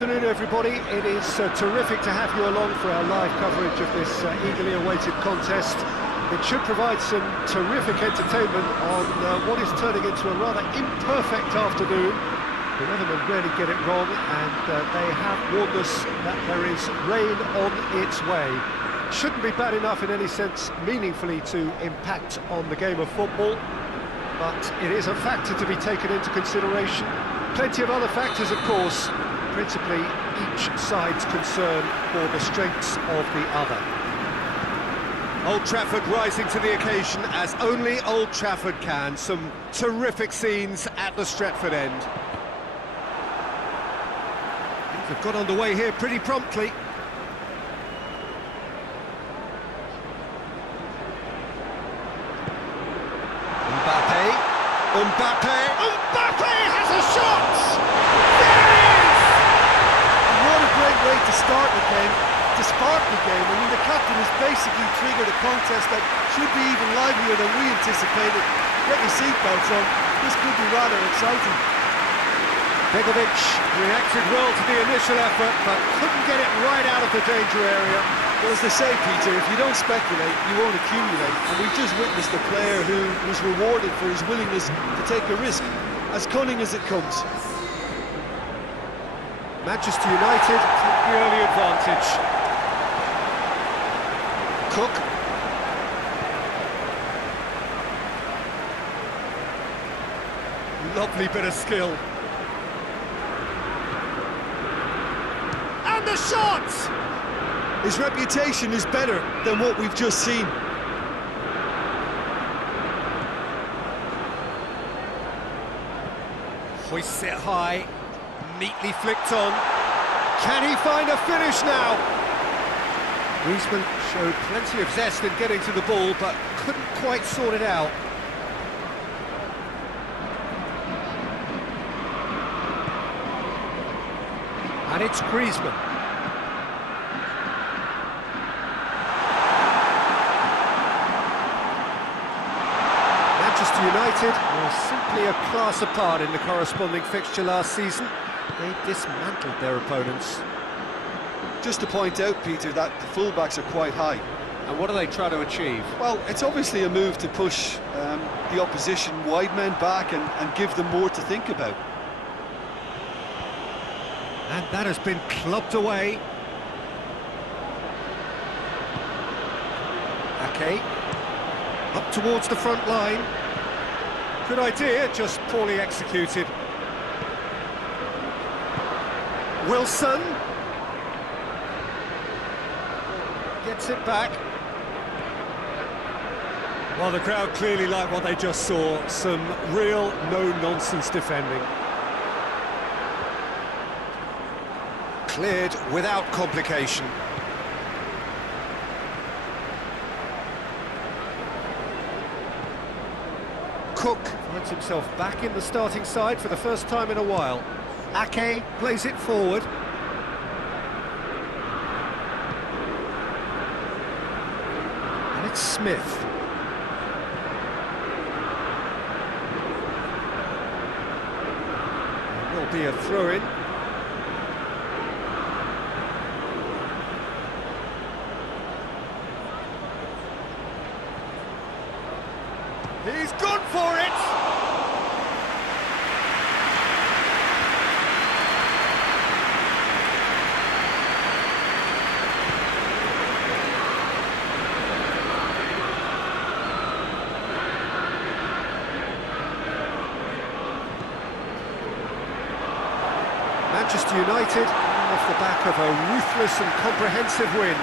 Good afternoon, everybody. It is terrific to have you along for our live coverage of this eagerly awaited contest. It should provide some terrific entertainment on what is turning into a rather imperfect afternoon. The weathermen rarely get it wrong, and they have warned us that there is rain on its way. Shouldn't be bad enough in any sense meaningfully to impact on the game of football, but it is a factor to be taken into consideration. Plenty of other factors, of course, principally each side's concern for the strengths of the other. Old Trafford rising to the occasion as only Old Trafford can. Some terrific scenes at the Stretford end. Things have got underway here pretty promptly. Mbappe has a shot! Way to start the game, to spark the game. I mean, the captain has basically triggered a contest that should be even livelier than we anticipated. Get your seatbelts on, this could be rather exciting. Begovic reacted well to the initial effort, but couldn't get it right out of the danger area. Well, as they say, Peter, if you don't speculate, you won't accumulate. And we've just witnessed a player who was rewarded for his willingness to take a risk, as cunning as it comes. Manchester United took the early advantage. Cook. Lovely bit of skill. And the shot! His reputation is better than what we've just seen. Hoists it high. Neatly flicked on. Can he find a finish now? Griezmann showed plenty of zest in getting to the ball, but couldn't quite sort it out. And it's Griezmann. Manchester United were simply a class apart in the corresponding fixture last season. They dismantled their opponents. Just to point out, Peter, that the fullbacks are quite high. And what are they trying to achieve? Well, it's obviously a move to push the opposition wide men back and give them more to think about. And that has been clubbed away. Ake, up towards the front line. Good idea, just poorly executed. Wilson gets it back. Well, the crowd clearly liked what they just saw. Some real no-nonsense defending. Cleared without complication. Cook finds himself back in the starting side for the first time in a while. Ake plays it forward. And it's Smith. There will be a throw-in. He's gone for it! Manchester United off the back of a ruthless and comprehensive win.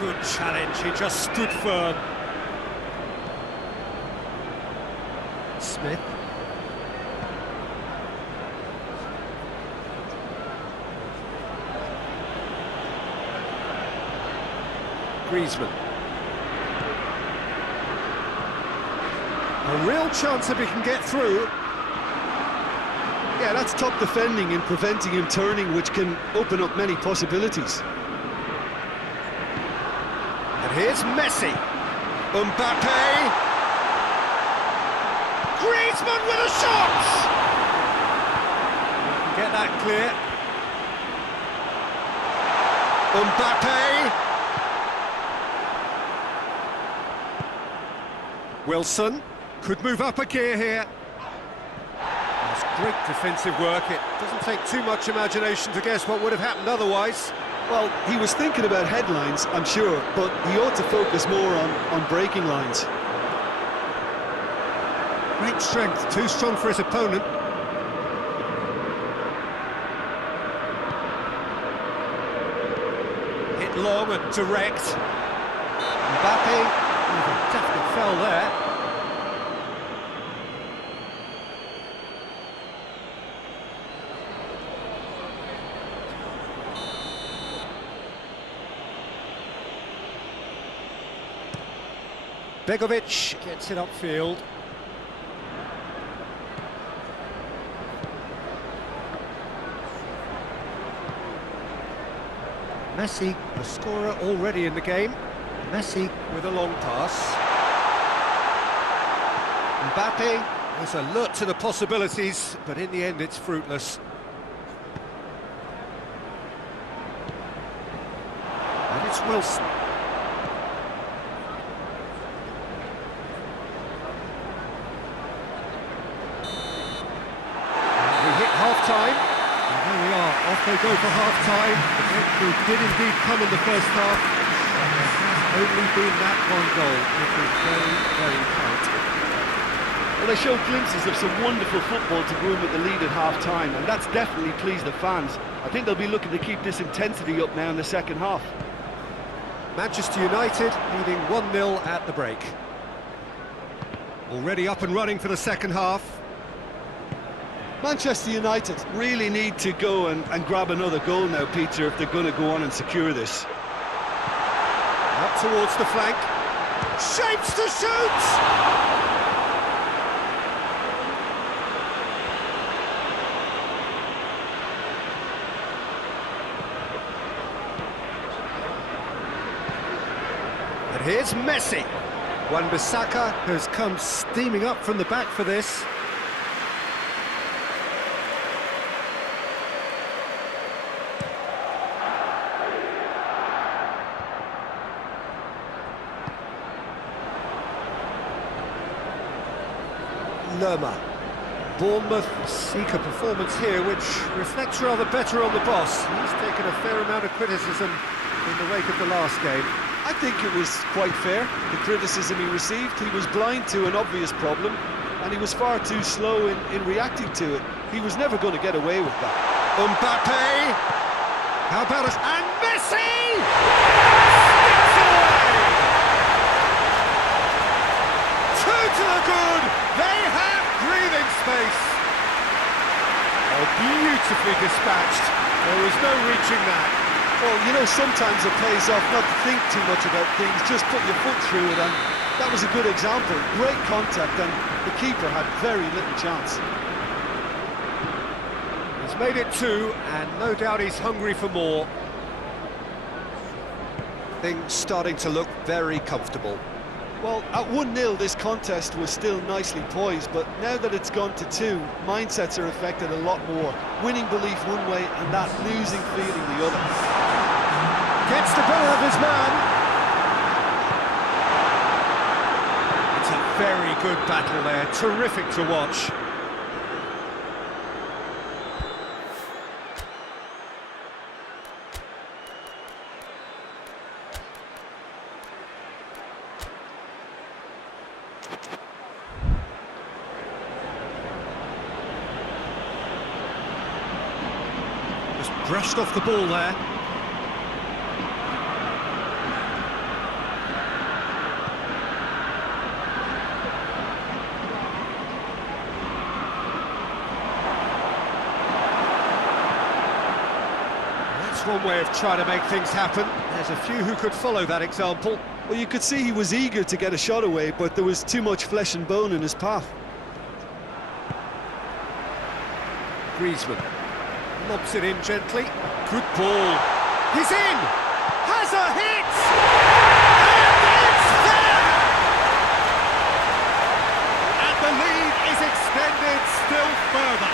Good challenge, he just stood firm. Smith. Griezmann. A real chance if he can get through. Yeah, that's top defending and preventing him turning, which can open up many possibilities. And here's Messi. Mbappe. Griezmann with a shot! Get that clear. Mbappe. Wilson could move up a gear here. That's great defensive work. It doesn't take too much imagination to guess what would have happened otherwise. Well, he was thinking about headlines, I'm sure, but he ought to focus more on breaking lines. Great strength, too strong for his opponent. Hit long and direct. Mbappe, definitely fell there. Begovic gets it upfield. Messi, the scorer already in the game. Messi with a long pass. Mbappe is alert to the possibilities, but in the end it's fruitless. And it's Wilson. We hit half-time. And there we are, off they go for half-time. The breakthrough did indeed come in the first half, but there has only been that one goal. It was very, very tight. Well, they showed glimpses of some wonderful football to go in with the lead at half-time, and that's definitely pleased the fans. I think they'll be looking to keep this intensity up now in the second half. Manchester United leading 1-0 at the break. Already up and running for the second half. Manchester United really need to go and grab another goal now, Peter, if they're going to go on and secure this. Up towards the flank. Shapes to shoot! And here's Messi. Wan-Bissaka has come steaming up from the back for this. Lerma. Bournemouth seek a performance here which reflects rather better on the boss. He's taken a fair amount of criticism in the wake of the last game. I think it was quite fair, the criticism he received. He was blind to an obvious problem, and he was far too slow in reacting to it. He was never going to get away with that. Mbappe! How about us? And Messi! Two to the good! They have breathing space! Oh, beautifully dispatched. There was no reaching that. Well, you know, sometimes it pays off not to think too much about things, just put your foot through it, and that was a good example. Great contact, and the keeper had very little chance. He's made it two, and no doubt he's hungry for more. Things starting to look very comfortable. Well, at 1-0 this contest was still nicely poised, but now that it's gone to 2, mindsets are affected a lot more. Winning belief one way and that losing feeling the other. Gets the better of his man. It's a very good battle there, terrific to watch. Brushed off the ball there. That's one way of trying to make things happen. There's a few who could follow that example. Well, you could see he was eager to get a shot away, but there was too much flesh and bone in his path. Griezmann lobs it in gently. Good ball. He's in! Has a hit! And it's there! And the lead is extended still further.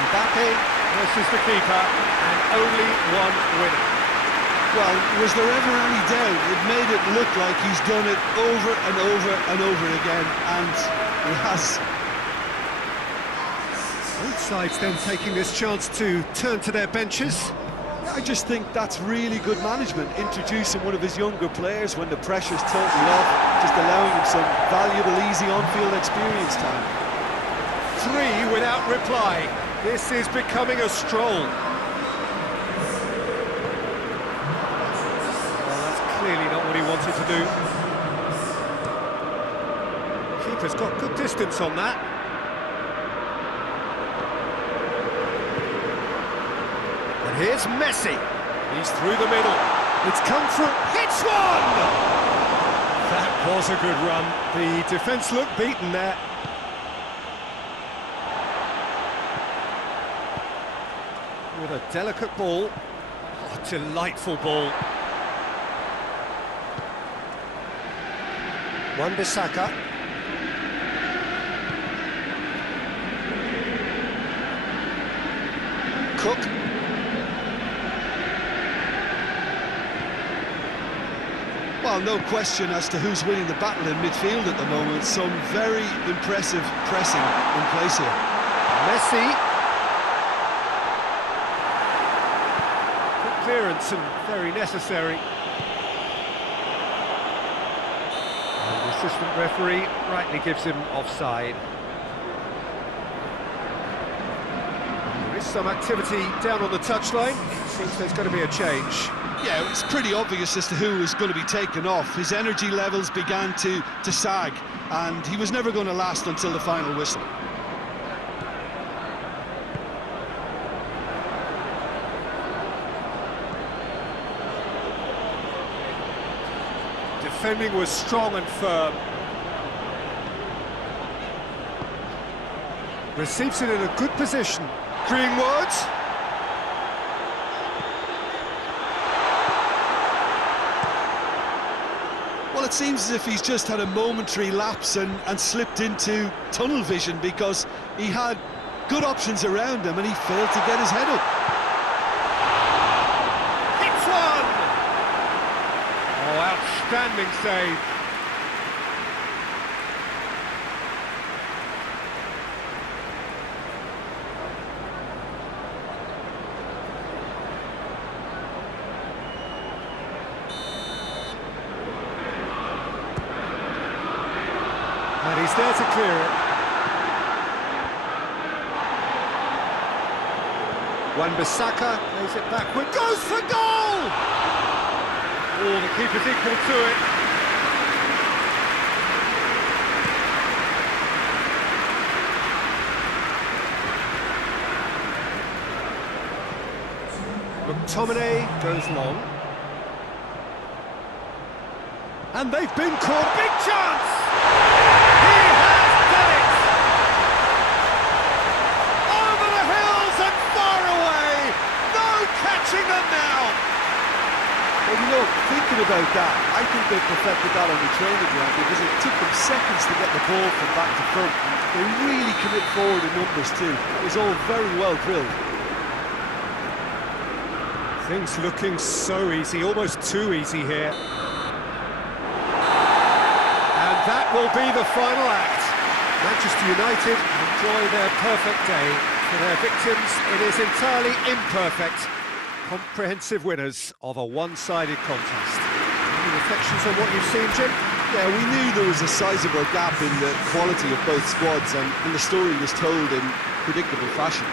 Mbappe versus the keeper, and only one winner. Well, was there ever any doubt? It made it look like he's done it over and over and over again, and he has. Both sides then taking this chance to turn to their benches. I just think that's really good management, introducing one of his younger players when the pressure's totally off, just allowing him some valuable, easy on-field experience time. 3 without reply. This is becoming a stroll. Well, that's clearly not what he wanted to do. Keeper's got good distance on that. And here's Messi. He's through the middle. It's come through. Hits one! That was a good run. The defence looked beaten there. With a delicate ball. Oh, delightful ball. Wan-Bissaka. Cook. Well, no question as to who's winning the battle in midfield at the moment. Some very impressive pressing in place here. Messi. Good clearance and very necessary. And the assistant referee rightly gives him offside. There is some activity down on the touchline. It seems there's going to be a change. Yeah, it's pretty obvious as to who was going to be taken off. His energy levels began to sag, and he was never going to last until the final whistle. Defending was strong and firm. Receives it in a good position. Greenwood. Well, it seems as if he's just had a momentary lapse and slipped into tunnel vision, because he had good options around him and he failed to get his head up. Hits one! Oh, outstanding save. And he's there to clear it. Wan-Bissaka plays it backward, goes for goal! Oh, the keeper's equal to it. McTominay goes long. And they've been caught. Big chance! He has done it! Over the hills and far away! No catching them now! Well, you know, thinking about that, I think they perfected that on the training ground, because it took them seconds to get the ball from back to front. They really commit forward in numbers too. It was all very well drilled. Things looking so easy, almost too easy here. That will be the final act. Manchester United enjoy their perfect day. For their victims, it is entirely imperfect. Comprehensive winners of a one-sided contest. Any reflections on what you've seen, Jim? Yeah, we knew there was a sizable gap in the quality of both squads, and the story was told in predictable fashion.